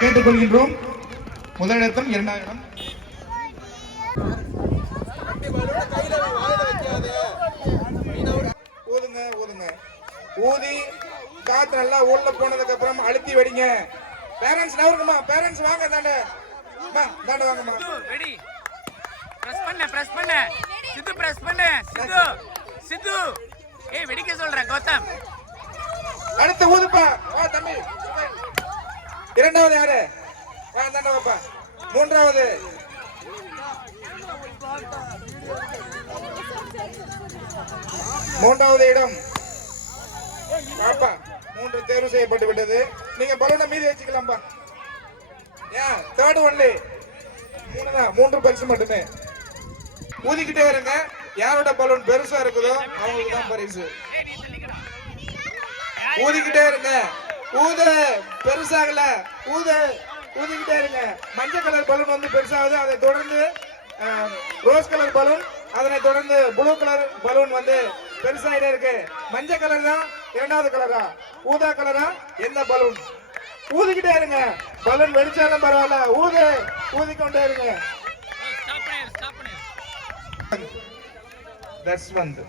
கேட்டுக்கொள்கின்றோம். முதலிடத்தும் 2ஆம் இடம். ஊதுங்க ஊதுங்க ஊதி காத்து நல்லா உள்ள போனதுக்கு அப்புறம் அழுத்தி வெடிங்க. பேரண்ட்ஸ் நவருங்கம்மா, பேரண்ட்ஸ் வாங்க, தாண்ட தாண்ட வாங்கம்மா. ரெடி, பிரஸ் பண்ணு சித்து, பிரஸ் பண்ணு சித்து. ஏய் வெடிக்க சொல்றேன் கௌதம். அடுத்து ஊதுப்பா, வா தம்பி. 2வது யாரு? வா தாண்ட வாப்பா. 3வது 3வது இடம் பாப்பா. 3 தேர்வு செய்யப்பட்டு விட்டது. நீங்க பலூனை மீதி வச்சுக்கலாம்பா. ஏன் தேர்ட் ஒன்லி 3 தான், 3 பரிசு மட்டுமே. ஊதிக்கிட்டே இருங்க. யாரோட பலூன் பெருசா இருக்குதோ அவங்களுக்கு தான் பரிசு. ஊதிக்கிட்டே இருங்க. ஊது பெருசாகல, ஊதிக்கிட்டே இருங்க. மஞ்சள் கலர் பலூன் வந்து பெருசாகுது, அதை தொடர்ந்து ரோஸ் கலர் பலூன், அதனை தொடர்ந்து ப்ளூ கலர் பலூன் வந்து பெருசாயிட்டே இருக்கு. மஞ்சள் கலர் தான் 2வது கலரா, ஊதா கலரா, எந்த பலூன்? ஊதிக்கிட்டே இருங்க. பலூன் வெடிச்சாலும் பரவாயில்ல, ஊதிக்கொண்டே இருங்க. தட்ஸ் வந்து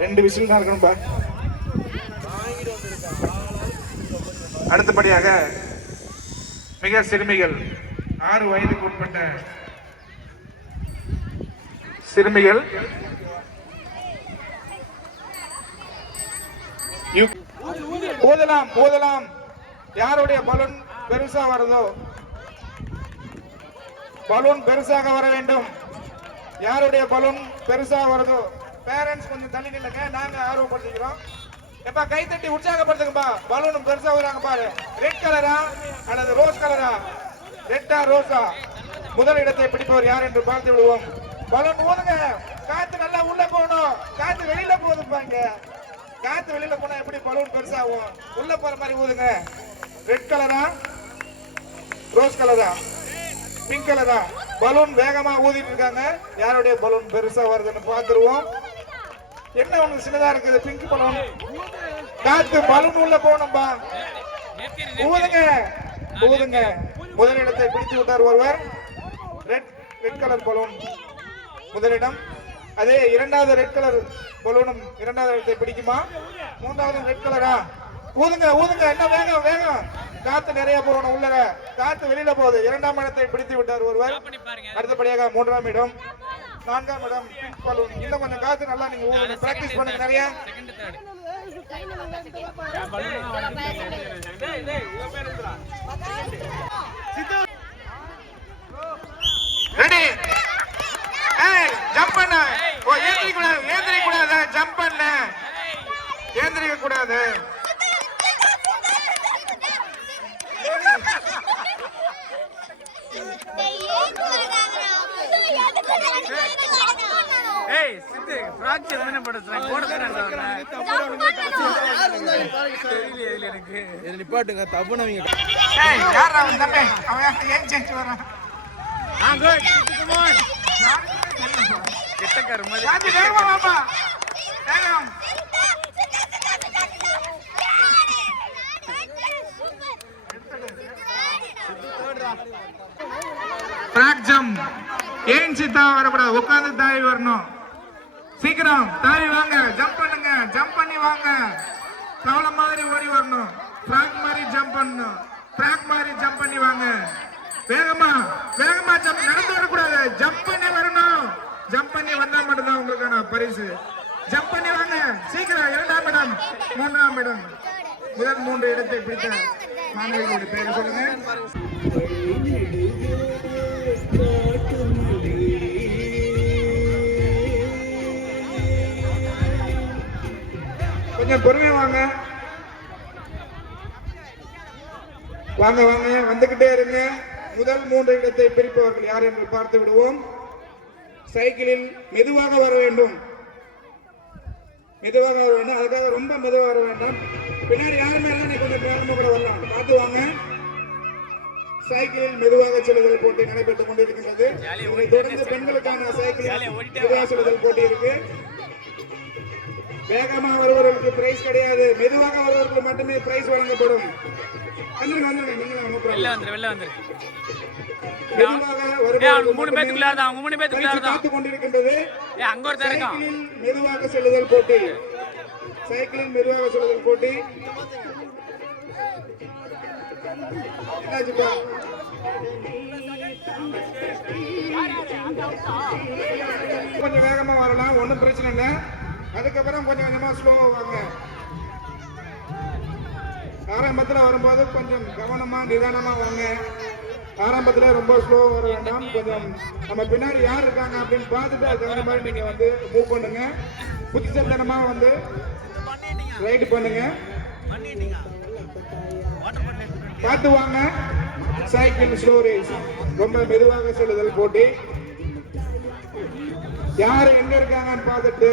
2 விசில் தான் இருக்கணும்பா. அடுத்தபடியாக மிக சிறுமிகள், 6 வயதுக்கு உட்பட்ட சிறுமிகள் ஊதலாம். யாருடைய பலூன் பெருசா வருதோ, பலூன் பெருசாக வர வேண்டும். யாருடைய பலூன் பெருசா வருதோ, பேரண்ட்ஸ் கொஞ்சம் தள்ளி நில்லுங்க, நாங்க ஆர்வப்படுத்திக்கிறோம். எப்பா கை தட்டி உற்சாகப்படுத்துங்கப்பா. பலூன் பெருசா வராங்க பாரு. ரெட் கலரா அல்லது ரோஸ் கலரா? ரெட்டா ரோஸா? முதல் இடத்தை பிடிப்பவர் யார் என்று பார்த்து விடுவோம். பலூன் ஊதுங்க. காத்து நல்லா உள்ள போகணும். காத்து வெளியில போகுதுப்பாங்க. காத்து வெளியில போனா எப்படி பலூன் பெருசாகும்? உள்ள போற மாதிரி ஊதுங்க. ரெட் கலரா, ரோஸ் கலரா, பிங்க் கலரா? பலூன் வேகமா ஊதிட்டு இருக்காங்க. யாருடைய பலூன் பெருசா வருதுன்னு பார்த்துருவோம். என்ன ஒண்ணு சின்னதா இருக்குது, பிங்க் பலூன். காத்து பலூன் உள்ள போகணும்பா. ஊதுங்க. முதலிடத்தை பிடித்து விட்டார் ஒருவர். ரெட் கலர் பலூன் முதலிடம். அதே 2வது ரெட் கலர் பலூனும் 2வது இடத்தை பிடிக்குமா? 3வது ரெட் கலரா? ஊதுங்க. என்ன வேகம். காத்து நிறைய போகணும் உள்ள. காத்து வெளியில போகுது. 2ஆம் இடத்தை பிடித்து விட்டார் ஒருவர். அடுத்தபடியாக 3ஆம் இடம், 4ஆம் இடம் பிங்க் பலூன். இன்னும் கொஞ்சம் காத்து நல்லா நீங்க ஊதுங்க. பிராக்டிஸ் பண்ணுங்க நிறைய. ரெடி, ஜம்ப் பண்ண. ஏந்திரிக்க கூடாது. ஜம்ப் பண்ண, ஏந்திரிக்க கூடாது. ஏய் சித்து, ஃப்ராக்சர் என்ன பண்றாங்க? தெரியல எனக்கு. இது நிப்பாட்டுங்க, தப்புனவங்க. ஏய் யாரா வந்தே? அவன் ஏன் செஞ்சு வரான்? Good, come on. கெட்டக்கார மாதிரி. சாந்தி வேகமா வாப்பா. வேகம். Frock jump. ஏன் சித்தா வரக்கூடாது, உட்கார்ந்து தாவி வரணும். சீக்கிரம் தாவி வாங்க. ஜம்ப் பண்ணுங்க. ஜம்ப் பண்ணி வாங்க. தவளை மாதிரி ஓடி வரணும். ஃப்ராக் மாதிரி ஜம்ப் பண்ணணும். ஃப்ராக் மாதிரி ஜம்ப் பண்ணி வாங்க. வேகமா ஜம்ப். நடந்து வரக்கூடாது. ஜம்ப் பண்ணி வரணும். ஜம்ப் பண்ணி வந்தா மட்டும்தான் உங்களுக்கான பரிசு. ஜம்ப் பண்ணி வாங்க சீக்கிரம். 2ஆம் இடம், 3ஆம் இடம். முதல் 3 இடத்தை பிடித்த மாணவர்களுடைய பெயர் சொல்லுங்க. கொஞ்சம் பொறுமையா வாங்க. வந்துகிட்டே இருங்க. முதல் 3 இடத்தை பிரிப்பவர்கள் யார் என்று பார்த்து விடுவோம். சைக்கிளில் மெதுவாக வர வேண்டும். அதுக்காக ரொம்ப மெதுவாக வர வேண்டாம். பின்னாடி யாருமே எல்லாம் கொஞ்சம் வேகமாக கூட வரலாம். பார்த்து வாங்க. சைக்கிளில் மெதுவாக செல்லுதல் போட்டி நடைபெற்றுக் கொண்டிருக்கின்றது. தொடர்ந்து பெண்களுக்கான சைக்கிளில் மெதுவாக செல்லுதல் போட்டி இருக்கு. வேகமா வருவதற்கு பிரைஸ் கிடையாது, மெதுவாக வருவதற்கு மட்டுமே பிரைஸ் வழங்கப்படும். வந்துருங்க வந்துருங்க, நீங்களும் அவங்க வெளில வந்துரு வெளில வந்துரு. மெதுவாக ஏய் அவங்க வருவதற்கு 3 பேத்துக்குள்ள தான், அவங்க 3 பேத்துக்குள்ள பிரைஸ் தான். காத்துக் கொண்டிருக்கின்றது. ஏய் அங்க ஒருத்தன் இருக்கான். சைக்கிளில் மெதுவாக செல்லுதல் போட்டி, சைக்கிளில் மெதுவாக செல்லுதல் போட்டி. என்னாச்சுப்பா? கொஞ்சம் வேகமா வரலாம், ஒன்றும் பிரச்சனை இல்லை. அதுக்கப்புறம் கொஞ்சம் கொஞ்சமா ஸ்லோவா வாங்க. ஆரம்பத்துல வரும்போது கொஞ்சம் கவனமா நிதானமா வாங்க. ஆரம்பத்துல ரொம்ப ஸ்லோவா வர வேண்டாம். கொஞ்சம் நம்ம பின்னாடி யார் இருக்காங்க அப்படின்னு பார்த்துட்டு அது தகுந்த மாதிரி நீங்க வந்து மூவ் பண்ணுங்க. புத்திசத்தனமா வந்து ரைடு பண்ணுங்க. பார்த்து வாங்க. சைக்கிள் ஸ்லோ ரேஸ், ரொம்ப மெதுவாக செல்லுதல் போட்டி. யாரு எங்க இருக்காங்கன்னு பார்த்துட்டு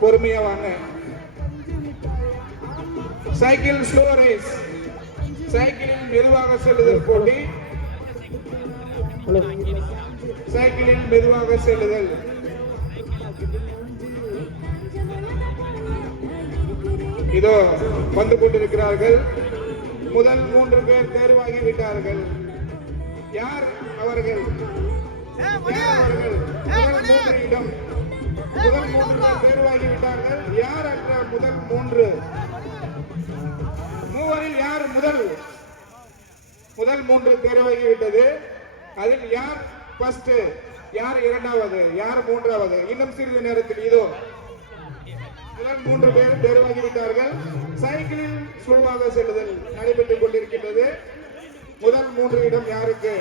பொறுமையா வாங்க. சைக்கிள் ஸ்லோ ரேஸ், சைக்கிளில் மெதுவாக செல்லுதல் போட்டி. சைக்கிளில் மெதுவாக செல்லுதல். இதோ வந்து கொண்டிருக்கிறார்கள். முதல் 3 பேர் தேர்வாகி விட்டார்கள். யார் அவர்கள்? யார் அவர்கள்? முதல் 3 இடம், முதல் 3 பேர் தேர்வாகி விட்டார்கள். யார் என்ற முதல் 3 மூவரில் யார் முதல் 3 தேர்வாகி விட்டது. அதில் யார் ஃபர்ஸ்ட், யார் இரண்டாவது, யார் மூன்றாவது? இன்னும் சிறிது நேரத்தில் இதோ முதல் 3 பேர் தேர்வாகி விட்டார்கள். சைக்கிளில் ஸ்லோவாக செல்லுதல் நடைபெற்றுக் கொண்டிருக்கின்றது. முதல் 3 இடம் யாருக்கு?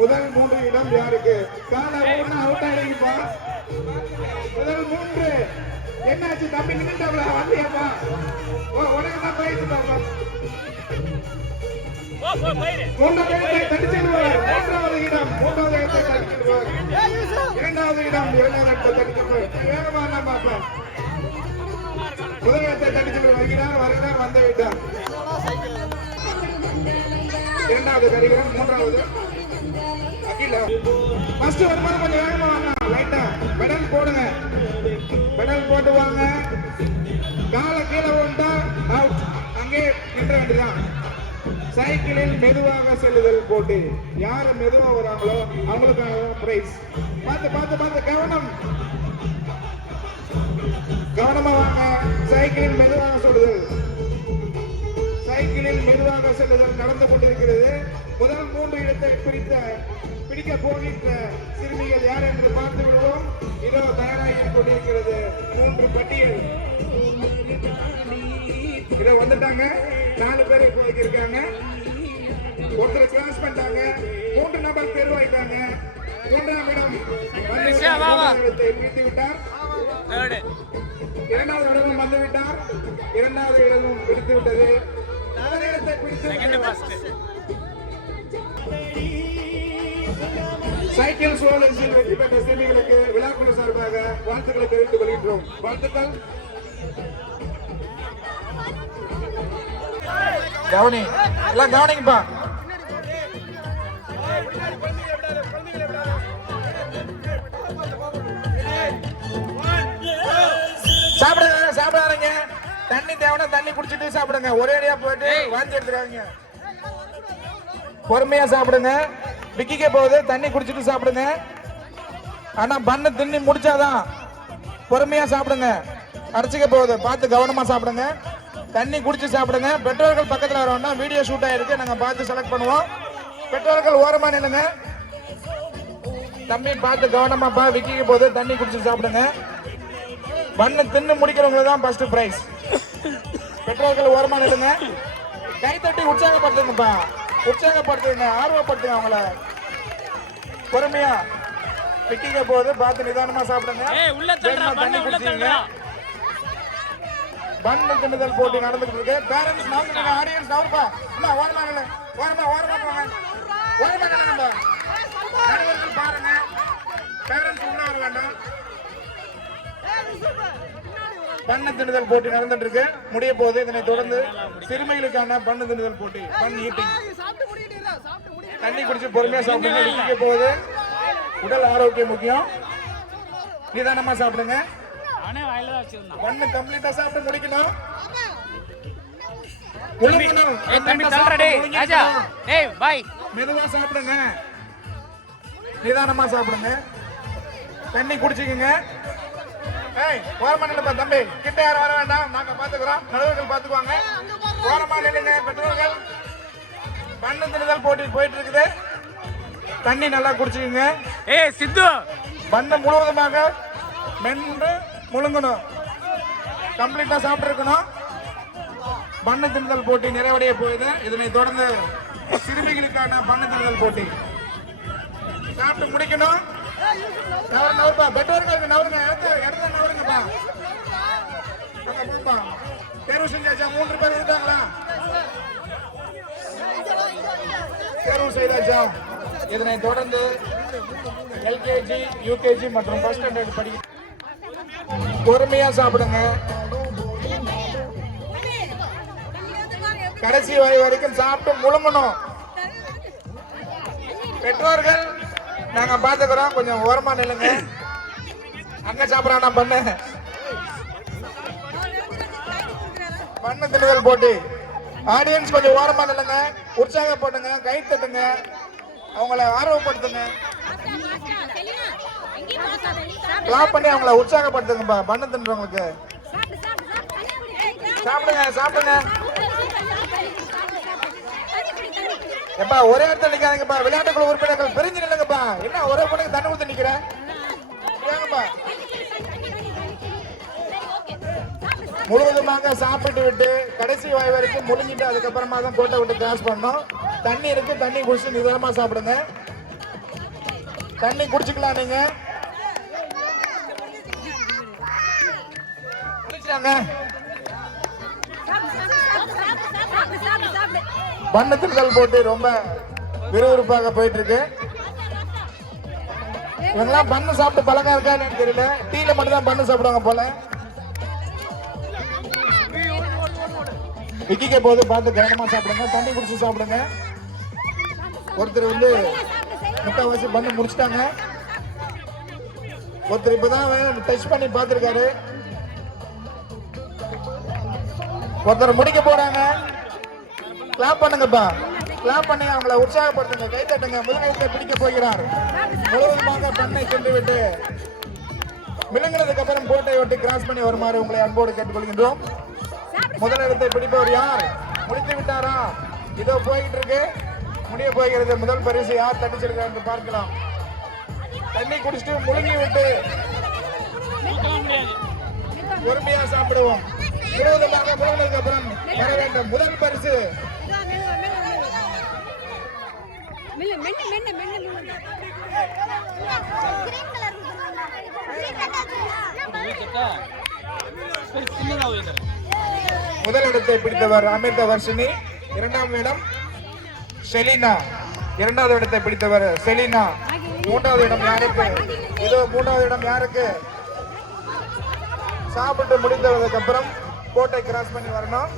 முதல் 3 இடம் யாருக்கு? கால ஓடுனா அவுட் ஆயிடுங்கப்பா. முதல் 3 என்னாச்சு தம்பி? நின்னுட்டாங்களா? வந்தியாப்பா? உனக்கு தான் போயிடுச்சுப்பா. 3 பேரை தடிச்சிடுவார். 3வது இடம் 3வது இடத்தை தடிச்சிடுவார். 2வது இடம் 2வது இடத்தை தடிச்சிடுவார். வேகமா நான் பார்ப்பேன். முதல் இடத்தை தடிச்சிட்டு வருகிறார் வந்து விட்டார். 2வது கரிகரன், 3வது அகிலா. ஃபர்ஸ்ட் வரும்போது கொஞ்சம் வேகமா வாங்க. லைட்டா பெடல் போடுங்க, பெடல் போட்டு வாங்க. காலை கீழே விட்டா அவுட், அங்கே நின்ற வேண்டியதான். சைக்கிளில் மெதுவாக செல்லுதல் போட்டி. யாரு மெதுவா வராங்களோ அவங்களுக்கு பிரைஸ். பார்த்து பார்த்து பார்த்து கவனம், கவனமா வாங்க. சைக்கிளில் மெதுவாக செல்லுதல், சைக்கிளில் மெதுவாக செல்லுதல் நடந்து கொண்டிருக்கிறது. முதல் 3 இடத்தை பிடிக்க போகின்ற சிறுமிகள் யார் என்று பார்த்து விடுவோம். இதோ தயாராகி கொண்டிருக்கிறது 3 பட்டியல். இதோ வந்துட்டாங்க. 4 பேர் இப்போதைக்கு இருக்காங்க. ஒருத்தர் கிராஸ் பண்ணிட்டாங்க. 3 நபர் தேர்வாயிட்டாங்க. 3ஆம் இடம் இடத்தை பிடித்து விட்டார். 2வது இடமும் வந்து விட்டார். 2வது இடமும் பிடித்து விட்டது. இடத்தை பிடித்து சைக்கிள் சோழர்ஸில் வெற்றி பெற்ற சிறுமிகளுக்கு விழாக்குழு சார்பாக வாழ்த்துக்களை தெரிவித்துக் கொள்கின்றோம். வாழ்த்துக்கள். கவனி எல்லாம் கவனிங்கப்பா. சாப்பிடுங்க சாப்பிடாதீங்க. தண்ணி தேவைன்னா தண்ணி குடிச்சிட்டு சாப்பிடுங்க. ஒரே அடியா போயிட்டு வாந்தி எடுத்துக்காதீங்க. பொறுமையா சாப்பிடுங்க. விக்கிக்க போகுது, தண்ணி குடிச்சிட்டு சாப்பிடுங்க. ஆனா பண்ணு தின்னி முடிச்சாதான். பொறுமையா சாப்பிடுங்க. அரைச்சிக்க போகுது, பார்த்து கவனமா சாப்பிடுங்க. தண்ணி குடிச்சு சாப்பிடுங்க. பெற்றோர்கள் பக்கத்துல வரோம்னா வீடியோ ஷூட் ஆயிருக்கு, நாங்க பார்த்து செலக்ட் பண்ணுவோம். பெற்றோர்கள் ஓரமா நின்னுங்க. தம்பி பார்த்து கவனமாப்பா. விக்கிக்க போகுது, தண்ணி குடிச்சு சாப்பிடுங்க. பண்ணு தின்னு முடிக்கிறவங்களுக்கு தான் ஃபர்ஸ்ட் பிரைஸ். பெற்றோர்கள் ஓரமா நில்லுங்க. கை தட்டி உற்சாகப்படுத்துங்கப்பா. உற்சாகப்படுத்துங்க, ஆர்வப்படுத்துங்க அவங்கள. பொறுமையா விக்கிக்க போகுது, பார்த்து நிதானமா சாப்பிடுங்க. தண்ணி குடிச்சீங்க. பண்ணு தின்னுதல் போட்டி நடந்துட்டு இருக்கு. பேரண்ட்ஸ் நவுங்க, ஆடியன்ஸ் நவுப்பா. அம்மா ஓரமா நில்லு, ஓரமா போங்க. ஓரமா நில்லுங்கப்பா. நடுவர்கள் பாருங்க. பேரண்ட்ஸ் உள்ள வர வேண்டாம். பண்ணு தின்னுதல் போட்டி நடந்துட்டு இருக்கு, முடிய போகுது. இதனை தொடர்ந்து சிறுமிகளுக்கான பண்ணு தின்னுதல் போட்டி, பண்ணு ஈட்டிங். தண்ணி குடிச்சு பொறுமையா சாப்பிடுங்க. விக்கிக்க போகுது. உடல் ஆரோக்கியம் முக்கியம். நிதானமா சாப்பிடுங்க. அவனே வாயில தான் வச்சிருந்தான். பண்ணு கம்ப்ளீட்டா சாப்பிட்டு முடிக்கணும். ஏய் தம்பி தள்ளுடா டேய் ராஜா. டேய் பாய். மெதுவா சாப்பிடுங்க, நிதானமா சாப்பிடுங்க, தண்ணி குடிச்சுக்கங்க. ஏய் ஓரமா நில்லுப்பா தம்பி, கிட்ட யாரும் வர வேண்டாம், நாங்க பாத்துக்கிறோம், நடுவர்கள் பாத்துக்குவாங்க. ஓரமா நில்லுங்க. பெற்றோர்கள் பண்ணு தின்னுதல் போட்டி போயிட்டு இருக்குது, தண்ணி நல்லா குடிச்சுக்கங்க. ஏய் சித்து பண்ணு முழுவதுமாக மென்று முழுங்கணும், கம்ப்ளீட்டா சாப்பிட்டு இருக்கணும். பண்ணு தின்னுதல் போட்டி நிறைவடைய போகுது. இதனை தொடர்ந்து சிறுமிகளுக்கான பண்ணு தின்னுதல் போட்டி சாப்பிட்டு முடிக்கணும். நவருப்பா, பெற்றோர்களுக்கு நவருங்க, இடத்த நவருங்கப்பா. போப்பா, தேர்வு செஞ்சாச்சா? 3 பேர் இருக்காங்களா? தேர்வு செய்தாச்சா? இதனை தொடர்ந்து எல்கேஜி, யூகேஜி மற்றும் ஃபர்ஸ்ட் ஸ்டாண்டர்ட் படிக்க பொறுமையா சாப்பிடுங்க. கடைசி வாய் வரைக்கும் சாப்பிட்டு முழுங்கணும். பெற்றோர்கள் நாங்க பாத்துக்கிறோம், கொஞ்சம் ஓரமா நில்லுங்க. அங்க சாப்பிடறானா பண்ணு தின்னுதல் போட்டி. ஆடியன்ஸ் கொஞ்சம் ஓரமா நில்லுங்க, உற்சாகப்படுங்க, கை தட்டுங்க, அவங்கள ஆர்வப்படுத்துங்க, கிளாப் பண்ணி அவங்கள உற்சாகப்படுத்துங்கப்பா. பண்ணு தின்றவங்களுக்கு சாப்பிடுங்க, சாப்பிடுங்க. எப்பா ஒரே இடத்துல நிக்காதீங்கப்பா, விளையாட்டுக்குழு உறுப்பினர்கள் பிரிஞ்சு நில்லுங்கப்பா. என்ன ஒரே பொண்ணுக்கு தண்ணி ஊத்தி நிக்கிறேன், ஏங்கப்பா? முழுவதுமாக சாப்பிட்டு விட்டு கடைசி வாய் வரைக்கும் முழுங்கிட்டு அதுக்கப்புறமா தான் கோட்டை விட்டு கிராஸ் பண்ணணும். தண்ணி இருக்கு, தண்ணி குடிச்சு நிதானமா சாப்பிடுங்க. தண்ணி குடிச்சுக்கலாம் நீங்க. குடிச்சாங்க. பண்ணு தின்னுதல் போட்டி ரொம்ப விறுவிறுப்பாக போயிட்டு இருக்கு. இவங்கெல்லாம் பண்ணு சாப்பிட்டு பழக்கம் இருக்கா என்னன்னு தெரியல, டீல மட்டும் தான் பண்ணு சாப்பிடுவாங்க போல. விக்கிக்க போது பார்த்து கவனமா சாப்பிடுங்க, தண்ணி குடிச்சு சாப்பிடுங்க. ஒருத்தர் வந்து முக்கால்வாசி பண்ணு முடிச்சிட்டாங்க, ஒருத்தர் இப்பதான் டச் பண்ணி பார்த்திருக்காரு, ஒருத்தர் முடிக்க போறாங்க. கிளாப் பண்ணுங்கப்பா, கிளாப் பண்ணி அவங்கள உற்சாகப்படுத்துங்க, கை தட்டுங்க. முதலிடத்தை பிடிக்க போகிறார். முழுவதுமாக பண்ணை சென்று விட்டு விழுங்கினதுக்கு அப்புறம் கோட்டை விட்டு கிராஸ் பண்ணி வருமாறு உங்களை அன்போடு கேட்டுக்கொள்கின்றோம். முதலிடத்தை பிடிப்பவர் யார்? முடித்து விட்டாரா? இதோ போயிட்டு இருக்கு, முடிய போகிறது. முதல் பரிசு யார் தட்டிச்சிருக்கார் என்று பார்க்கலாம். தண்ணி குடிச்சிட்டு முழுங்கி விட்டு பொறுமையா சாப்பிடுவோம். முழுவதுமாக முழுங்கினதுக்கு அப்புறம் வர வேண்டும். முதல் பரிசு முதலிடத்தை பிடித்தவர் அமிர்த வர்ஷினி, இரண்டாம் இடம் செலினா, இரண்டாவது இடத்தை பிடித்தவர் செலினா. மூன்றாவது இடம் யாருக்கு? இதோ மூன்றாவது இடம் யாருக்கு? சாப்பிட்டு முடிந்ததுக்கு அப்புறம் கோட்டை கிராஸ் பண்ணி வரணும்.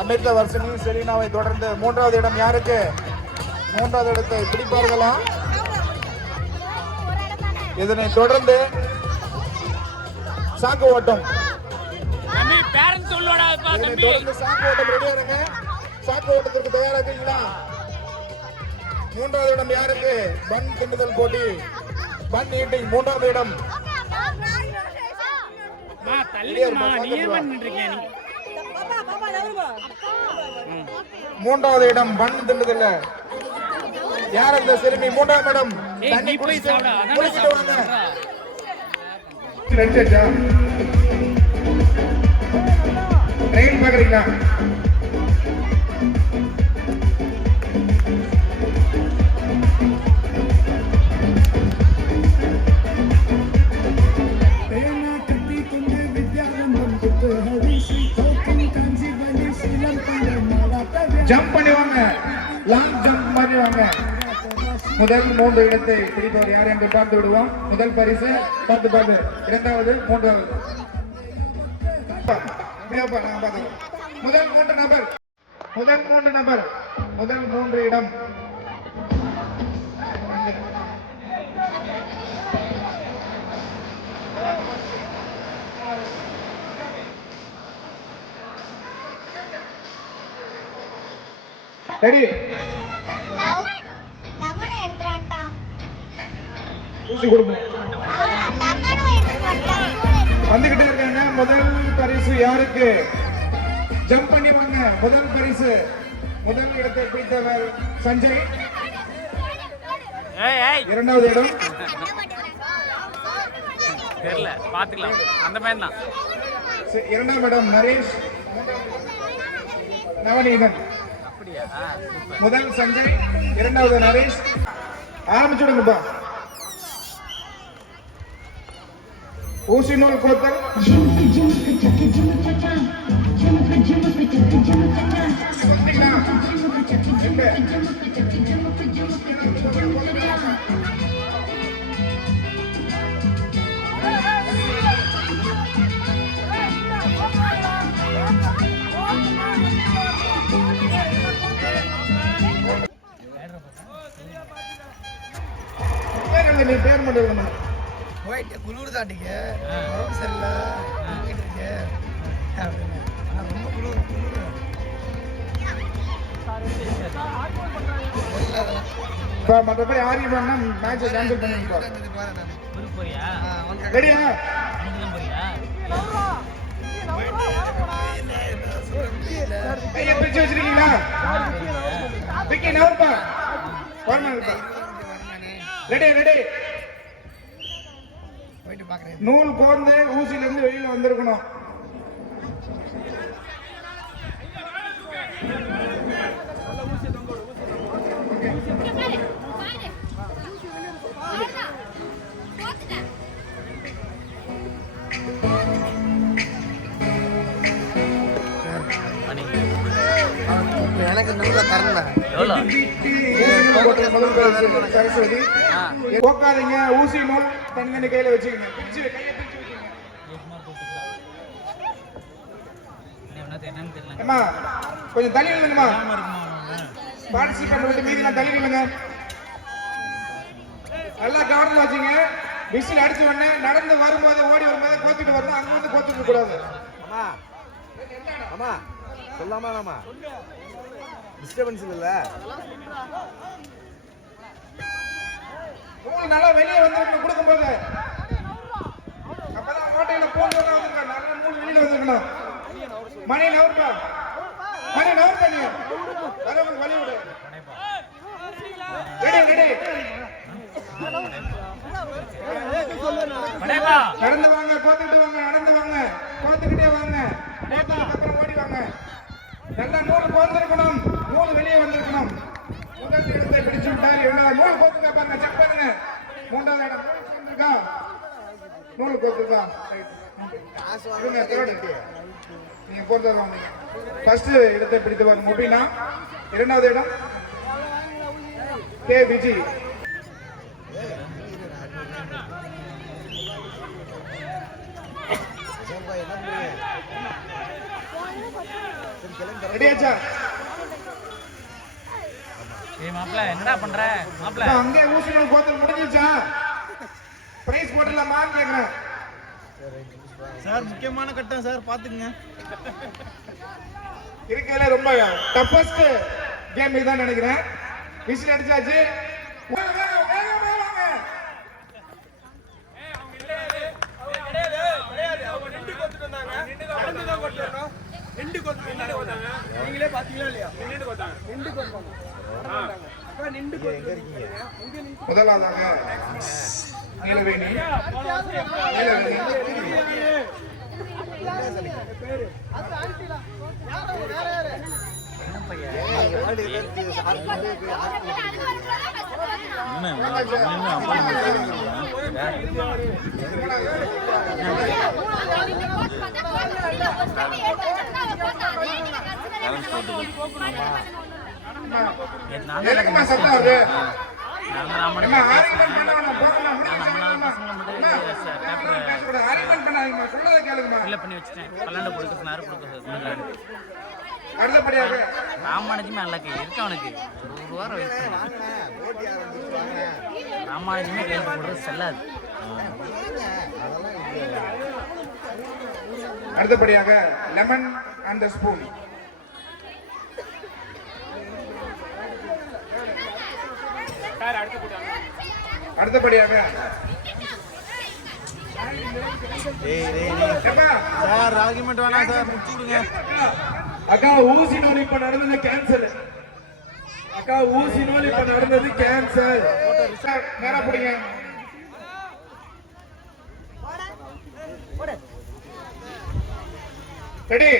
அமிர்த வர்ஷினி, செலினாவை தொடர்ந்து மூன்றாவது இடம் யாருக்கு? மூன்றாவது இடத்தை பிடிப்பார்களா? இதனை தொடர்ந்து சாக்கு ஓட்டம். இதனை தொடர்ந்து சாக்கு ஓட்டம் ரெடியா இருங்க. சாக்கு ஓட்டத்திற்கு தயாரா இருக்கீங்களா? மூன்றாவது இடம் யாருக்கு? பன் தின்னுதல் போட்டி, பன் ஈட்டிங். மூன்றாவது இடம் மூன்றாவது இடம் பன் தின்னுதல். யார் அந்த சிறுமி? மூன்றாவது இடம். தண்ணி குடிச்சிட்டு வாங்க. ட்ரெயின் பாக்குறீங்களா? ஜம்ப் பண்ணி வாங்க, லாங் ஜம்ப் பண்ணி வாங்க. முதல் 3 இடத்தை பிடிப்பவர் யார் என்று பார்த்து விடுவோம். முதல் பரிசு பார்த்து, இரண்டாவது, மூன்றாவது. முதல் 3 நபர், முதல் 3 இடம் ரெடி ஊசி கொடுப்போம். வந்துகிட்டே இருக்காங்க. முதல் பரிசு யாருக்கு? ஜம்ப் பண்ணி வாங்க. முதல் பரிசு முதல் இடத்தை பிடித்தவர் சஞ்சய். இரண்டாவது இடம் தெரியல, பாத்துக்கலாம். அந்த மாதிரி தான். இரண்டாம் இடம் நரேஷ். நவநீதன். அப்படியா? முதல் சஞ்சய், இரண்டாவது நரேஷ். ஆரம்பிச்சுடுங்கப்பா. ஊசி நூல் கோத்தல். நீ பேர் மட்டும் போயிட்டு குளிர் தாட்டிக்க உடம்பு சரியில்லை போயிட்டு இருக்கு அப்படின்னு. ஆனால் ரொம்ப குளிர் மற்றபடி ஆர்கியூ பண்ணா மேட்ச் கேன்சல் பண்ணிருப்பா. ரெடியா? கையை பிடிச்சு வச்சிருக்கீங்களா? விக்கி நவர்ப்பா. Ready ready. நூல் கோர்ந்து ஊசில இருந்து வெளியில வந்திருக்கணும். எனக்கு நூலை தரணும். சரஸ்வதி போக்காதீங்க. ஊசி நூல் தண்ணி கையில வச்சுக்கங்க. பிடிச்சு கையை பிடிச்சு வச்சுக்கங்க. அம்மா கொஞ்சம் தள்ளி நில்லுங்கம்மா. பார்ட்டிசிபேட் விட்டு மீதி நான் தள்ளி நில்லுங்க. நல்லா கவனம் வச்சுங்க. விசில் அடிச்சு உடனே நடந்து வரும்போது ஓடி வரும்போது கோத்துட்டு வரணும். அங்க வந்து கோத்துக்க கூடாது. ஆமா சொல்லாமா நாமா டிஸ்டர்பன்ஸ் இல்ல. நூல் நல்லா வெளியே வந்துருக்கணும் கொடுக்கும்போது. அப்பதான் கோட்டையில போன் வந்துருக்க. நல்லா நூல் வெளியில வந்துருக்கணும். மணி நவர்ப்பா. மணி நவர் பண்ணி வரவங்க வழி விடு. Ready ready. நடந்து வாங்க. கோத்துக்கிட்டு வாங்க. நடந்து வாங்க. கோத்துக்கிட்டே வாங்க. அப்புறம் ஓடி வாங்க. நல்லா நூல் கோர்ந்திருக்கணும். நூல் வெளியே வந்திருக்கணும். முதல் இடத்தை பிடிச்சு விட்டார். இரண்டாவது நூல் கோத்துக்கா பாருங்க. செக் பண்ணுங்க. மூன்றாவது இடம் நூல் கோர்ந்திருக்கா. நூல் கோத்துக்கா. நீங்க போறது வாங்க. ஃபர்ஸ்ட் இடத்தை பிடித்தவர் முபினா. இரண்டாவது இடம் கே விஜி. ரெடியாச்சா? ஏய் மாப்ள என்னடா பண்ற? மாப்ள அங்கே ஊசி நூல் கோத்தல் முடிஞ்சிச்சா? பிரைஸ் போடலாமான்னு கேக்குறேன். சார் முக்கியமான கட்டம் சார் பாத்துக்கங்க. இருக்கல ரொம்ப டஃபஸ்ட் கேம் இதான் நினைக்கிறேன். விசில் அடிச்சாச்சு. நீங்களே பாத்தீங்களா இல்லையா? முதலாவதாக நீலவேணி. ராமானுஜமே அல்லக்கு இருக்கு அவனுக்கு. ஒரு வாரம் வெயிட் பண்ண. ராமானுஜமே கையில் போடுறது செல்லாது. அடுத்தபடியாக லெமன் அண்ட் ஸ்பூன். அடுத்தபடியாக ஏப்பா, சார் ஆர்குமெண்ட் வேணாம் சார் முடிச்சு விடுங்க. அக்கா ஊசி நோய் இப்ப நடந்தது கேன்சல். அக்கா ஊசி நோய் இப்ப நடந்தது கேன்சல். நேரா பிடிங்க. ரெடி.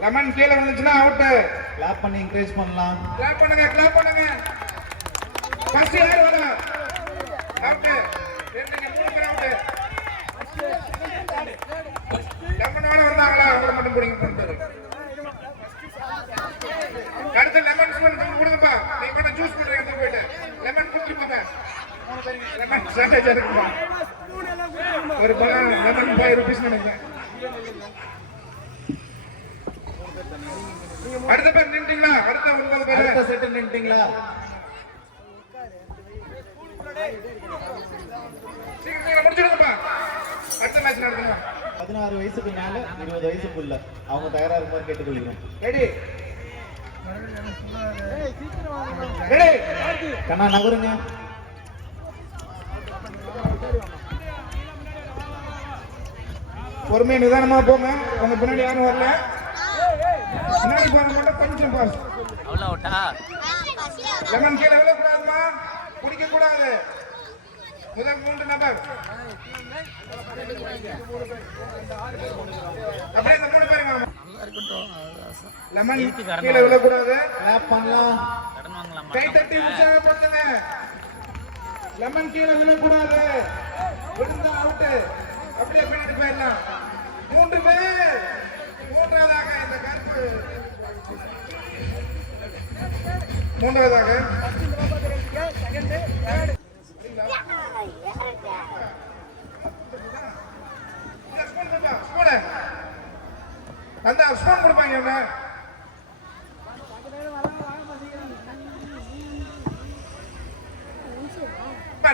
லெமன் கீழே வந்துச்சுன்னா அவுட். கிளாப் பண்ணி என்கரேஜ் பண்ணலாம். கிளாப் பண்ணுங்க, கிளாப் பண்ணுங்க. ஃபர்ஸ்ட் யார் வரா? அவுட். ரெண்டுங்க மூணு பேர் அவுட். லெமன் வால வந்தாங்களா? அவங்கள மட்டும் பிடிங்க பண்ணுங்க. அடுத்து லெமன் ஸ்பூன் கொடுங்கப்பா. நீங்க மட்டும் ஜூஸ் குடிங்க எடுத்து போயிட்டு. லெமன் குடிங்க. லெமன் ஸ்ட்ராட்டஜி இருக்குப்பா. ஒரு பழம் லெமன் 5 ரூபீஸ் நினைக்கிறேன். அடுத்த பேர் நின்னுட்டீங்களா? அடுத்த 9 பேர். அடுத்த செட் நின்னுட்டீங்களா? சீக்கிரம் முடிச்சிடுங்கப்பா. அடுத்த மேட்ச் நடத்துங்க. 16 வயசுக்கு மேல 20 வயசுக்குள்ள அவங்க தயாரா இருக்குமாறு கேட்டுக்கொள்கிறோம். ரெடி. ரெடி. கண்ணா நகருங்க. பொறுமையா நிதானமா போங்க. உங்க பின்னாடி யாரும் வரல. பின்னாடி போற மட்டும் கொஞ்சம் பாஸ். அவ்வளோ அவுட்டா? லெமன் கீழே விழக்கூடாதுமா, குடிக்க கூடாது. முதல் 3 நபர் அப்படியே இந்த 3 பேர் வாங்க. லெமன் கீழே விழக்கூடாது. கிளாப் பண்ணலாம். கடன் வாங்கலாம். கை தட்டி உற்சாகப்படுத்துங்க. லெமன் கீழே விழக்கூடாது. விழுந்தா அவுட். அப்படியே பின்னாடி போயிடலாம். 3 பேர். மூன்றாவதாக இந்த கருப்பு. மூன்றாவதாக அந்த ஸ்பூன் கொடுப்பாங்க.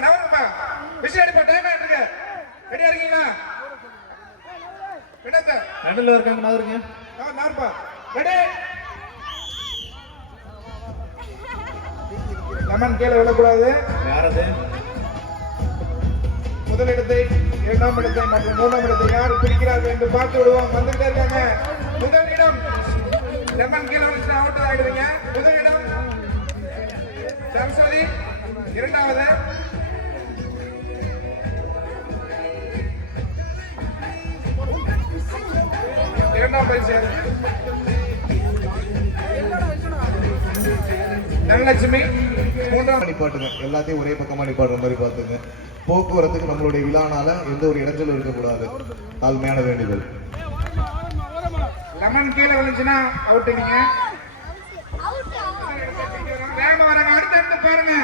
நவருப்பா. விஷயம் அடிப்பா. டைம் ஆயிட்டு இருக்கு. ரெடியா இருக்கீங்களா? நடுல இருக்காங்க நகருங்க. நவருப்பா. ரெடி. லெமன் கீழே விழக்கூடாது. யாரது? முதலிடத்தை, 2ஆம் இடத்தை மற்றும் 3ஆம் இடத்தை யார் பிடிக்கிறார்கள் என்று பார்த்து விடுவோம். வந்துட்டே இருக்காங்க. முதலிடம் லெமன் கீழே விழுந்து அவுட் ஆயிடுவீங்க. முதலிடம் சரஸ்வதி. 2வது இரண்டாம் பரிசு தனலட்சுமி. 3ஆம் நிப்பாட்டுங்க. எல்லாத்தையும் ஒரே பக்கமா நிப்பாட்டுற மாதிரி பார்த்துங்க. போக்குவரத்துக்கு நம்மளுடைய விழானால எந்த ஒரு இடைஞ்சலும் இருக்கக்கூடாது. தாழ்மையான வேண்டுதல். லெமன் கீழே விழுந்துச்சுன்னா அவுட். நீங்க வேகமா வராங்க. அடுத்து பாருங்க.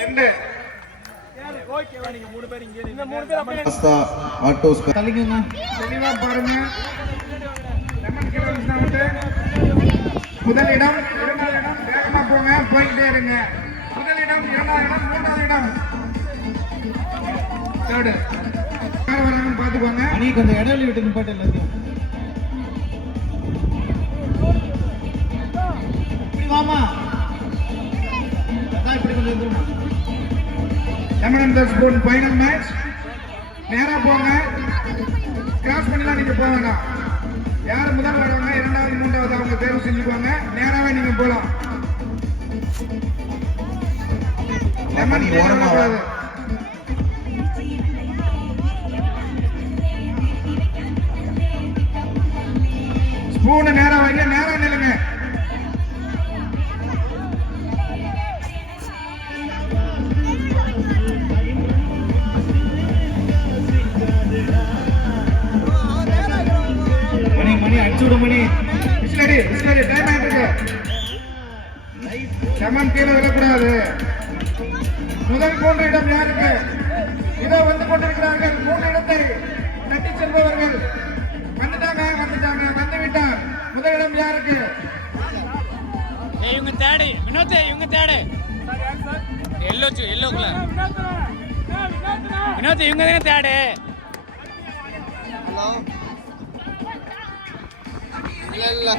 2 பாஸ்தா ஆட்டோஸ் தள்ளிக்கங்க. தெளிவா பாருங்க. லெமன் கீழே விழுந்துச்சுன்னா அவுட். முதலிடம், 2வது இடம். வேகமா போங்க. போயிட்டே இருங்க. முதலிடம், 2வது இடம், 3வது இடம். தேர்டு யார் வராங்கன்னு பாத்துக்கோங்க. அணி கொஞ்சம் இடைவெளி விட்டு நிப்பாட்டு எல்லாத்தையும். இப்படி வாமா. அதான் இப்படி கொஞ்சம் வந்துருமா. Lemon spoon final match. நேரா போங்க. கிராஸ் பண்ணிலாம் நீங்க போக வேண்டாம். யார் முதல் வருவாங்க, 2வது 3வது அவங்க தேர்வு செஞ்சுக்குவாங்க. நேராவே நீங்க போலாம். லெமன் ஓரமா வராது. ஸ்பூன் நேரா வைங்க. நேரா நில்லுங்க. மணி அடிச்சு விடு மணி. விசிலடி டைம் ஆயிட்டு இருக்கு. லெமன் கீழே விழக்கூடாது. முதல் 3 இடம் யாருக்கு? இதோ வந்து கொண்டிருக்கிறார்கள். 3 இடத்தை தட்டி செல்பவர்கள் வந்துட்டாங்க. வந்துவிட்டார். முதல் இடம் யாருக்கு? இவங்க தேடு வினோத். இவங்க தேடு எல்லோக்குள்ள வினோத். இவங்க தானே தேடு. இல்ல இல்ல